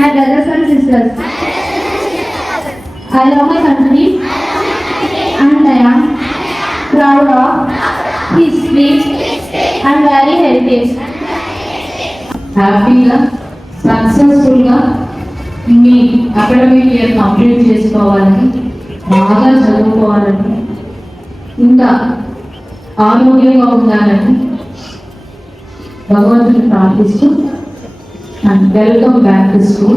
My brothers and sisters, I love my country and I am proud of history and very heritage. హ్యాపీగా సక్సెస్ఫుల్గా మీ academic year complete చేసుకోవాలని, బాగా చదువుకోవాలని, ఇంకా ఆరోగ్యంగా ఉండాలని భగవంతుని ప్రార్థిస్తూ and welcome back to school.